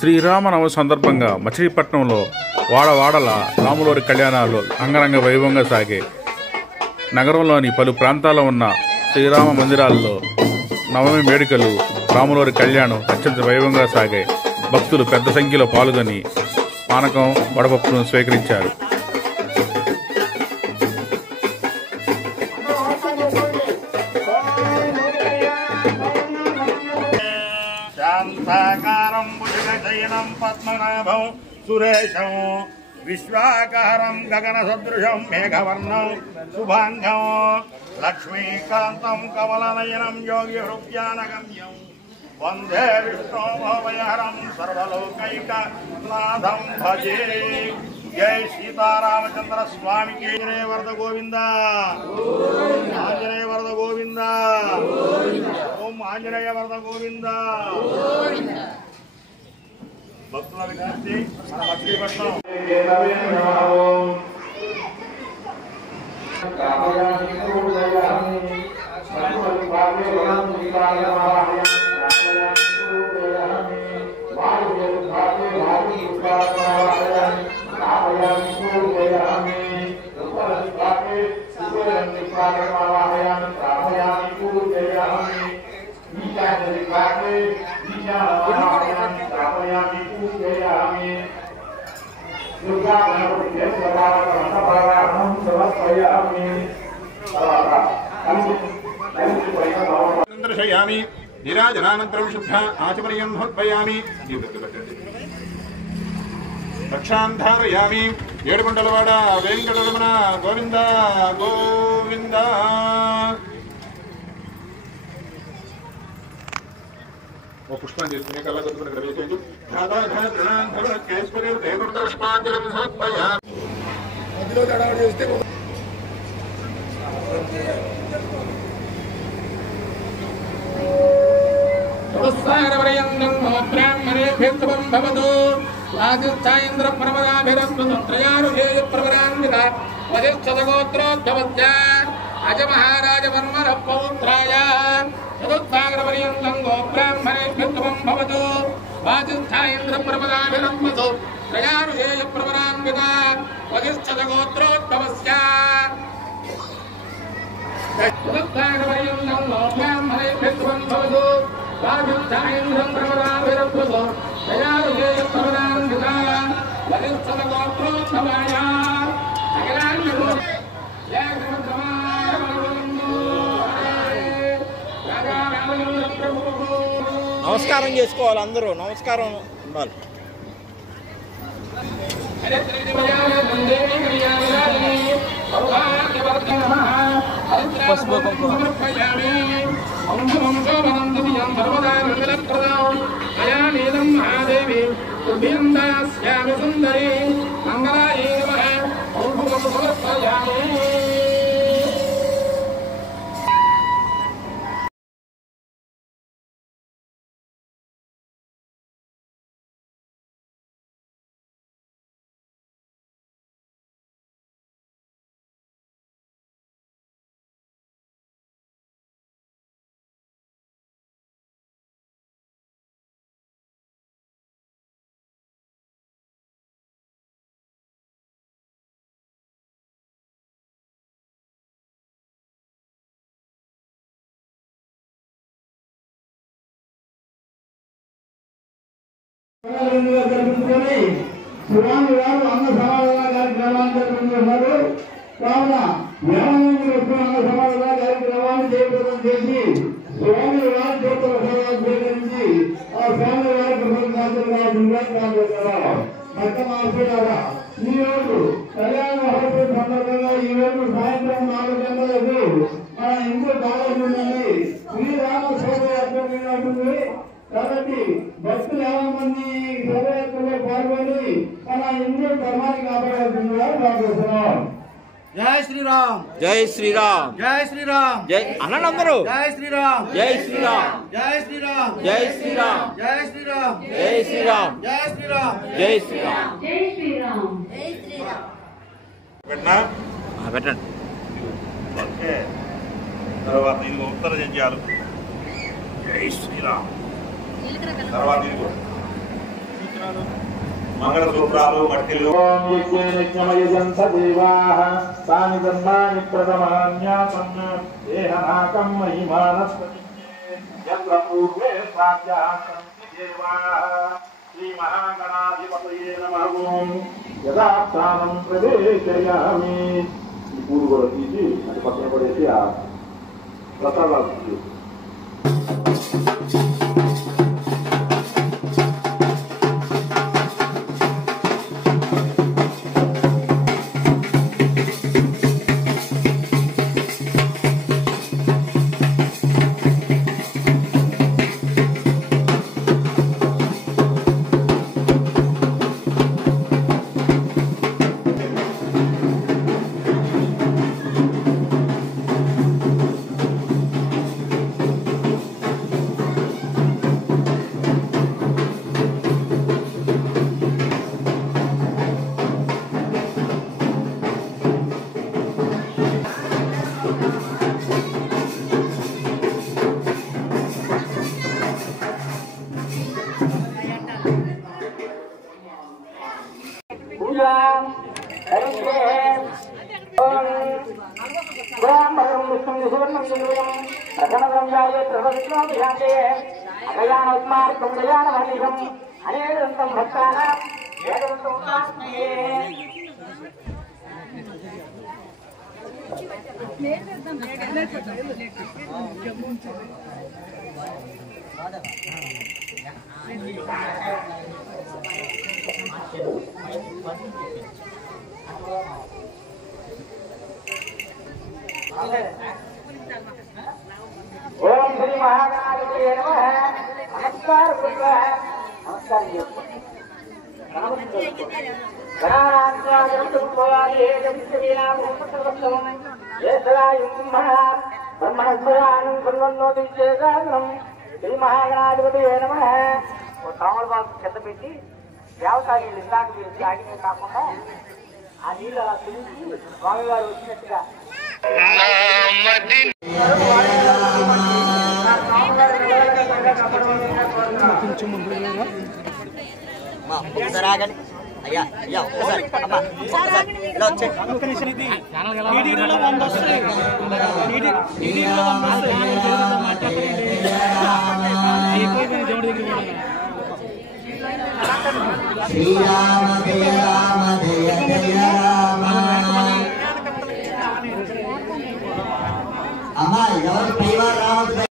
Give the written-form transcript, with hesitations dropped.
శ్రీరామనవమి సందర్భంగా మచిలీపట్నంలో వాడవాడల రాములవారి కళ్యాణాలు అంగరంగ వైభవంగా సాగే. నగరంలోని పలు ప్రాంతాల్లో ఉన్న శ్రీరామ మందిరాల్లో నవమి వేడుకలు, రాములవారి కళ్యాణం అత్యంత వైభవంగా సాగాయి. భక్తులు పెద్ద సంఖ్యలో పాల్గొని పానకం, వడపప్పును స్వీకరించారు. శాంతాకారం భుజగశయనం పద్మనాభం సురేశం విశ్వాకారం గగన సదృశం మేఘవర్ణం శుభాంగం లక్ష్మీకాంతం కమలనయనం యోగి హృద్యానగమ్యం వందే విష్ణు భవయహరం సర్వలోకైకనాథం భజే. జై సీతారామచంద్ర స్వామికి ఆంజనేయ వరద గోవింద, ఆంజనేయ వరద గోవింద, ఓం ఆంజనేయ వరద గోవింద. భక్తుల విజ్ఞప్తి, మన మచిలీపట్నం దర్శయామి. నీరాజనానంతరం శుద్ధ ఆచమనీయం హోద్భయామి. రక్షాంధారయామి. ఏడుకొండలవాడ వెంకటరమణ గోవింద గోవింద. ఓ పుష్పాన్ని చేసుకునే కళ్ళ కొట్టుకుని ప్రవేశించు. మధ్యలో తడవడి చేస్తే బ్రాహ్మణేభ్యం భవతు. ఆదిత్యేంద్ర ప్రమదాభిరస్వత్రయారుషేయప్రవరాన్విత వధిష్ఠగోత్రోద్భవత్య అజమహారాజ వర్మర పౌత్రాయ చతుర్థాగ్రపర్యంతం గో బ్రాహ్మణేభ్యం భవతు. ఆదిత్యేంద్ర ప్రమదాభిరస్వతు త్రయారుషేయప్రవరాన్విత వధిష్ఠగోత్రోద్భవస్య చతుర్థాగ్రపర్యంతం గో బ్రాహ్మణేభ్యం భవతు. ఆదిత్యేంద్రం ప్రమదాభిరస్వతు త్రయారుషేయప్రవరాన్విత వధిష్ఠగోత్రోద్భవాయ నమస్కారం చేసుకోవాలి, అందరూ నమస్కారం ఉండాలి. పసుపు మహాదేవి సుందరి మంగళాయే సమర్పయామి. స్వామి వారు అన్న సమాధాన కార్యక్రమాన్ని జరుపుకుంటున్నారు. కావున అన్న సమాధాన కార్యక్రమాన్ని జయప్రదం చేసి స్వామి వారి చేతుల సేవలు స్వీకరించి ఆ స్వామి వారికి ఈ రోజు కళ్యాణ మహోత్సవ సందర్భంగా ఈ రోజు సాయంత్రం 4 గంటలకు మన హిందూ కాలేజీ నుండి శ్రీరామ శోభయాత్ర ఉంటుంది. కాబట్టి భక్తులు 50 మంది శోభయాత్రలో పాల్గొని మన హిందూ ధర్మాన్ని కాపాడాల్సిందిగా ప్రార్థిస్తున్నాం. జై శ్రీరామ్, జై శ్రీరామ్, జై శ్రీరామ్, జై అనందరూ జై శ్రీరామ్, జై శ్రీరామ్, జై శ్రీరామ్, జై శ్రీరామ్, జై శ్రీరామ్, జై శ్రీరామ్, జై శ్రీరామ్, జై శ్రీరామ్, జై శ్రీరామ్, జై శ్రీరామ్. పెట్టండి. ఓకే, తర్వాత ఇది ఉత్తర జంధ్యాలు. జై శ్రీరామ్. తర్వాత ఇది మంగళసూత్రాలు మట్టిలు తాని ధర్మాన్ని ప్రథమాన్యాసం దేహనాకం మహిమానస్పతి పూర్వే శ్రీ మహాగణాధిపతయే నమః యథాస్థానం ప్రవేశయామి. ఈ పూలు కూడా తీసి అది పక్కన పడేసి ఆ ప్రసాదాలు తీసి ఓం శ్రీ మహాగణాధిపతయే నమః. నమస్కారం శ్రీ మహాగణాధిపతయే నమః. తామర బాబు చెత్త పెట్టి వ్యవసాయ నీళ్ళు ఇందాక మీరు తాగినవి కాకుండా ఆ నీళ్ళు అలా పిలిచి స్వామివారు వచ్చినట్టుగా అయ్యా అయ్యా ఒక్కసారి అమ్మా ఒక్కసారి ఇలా వచ్చే శ్రీరామ జయ రామ జయ జయ రామ. అమ్మా ఎవరు పైవారు రావచ్చు.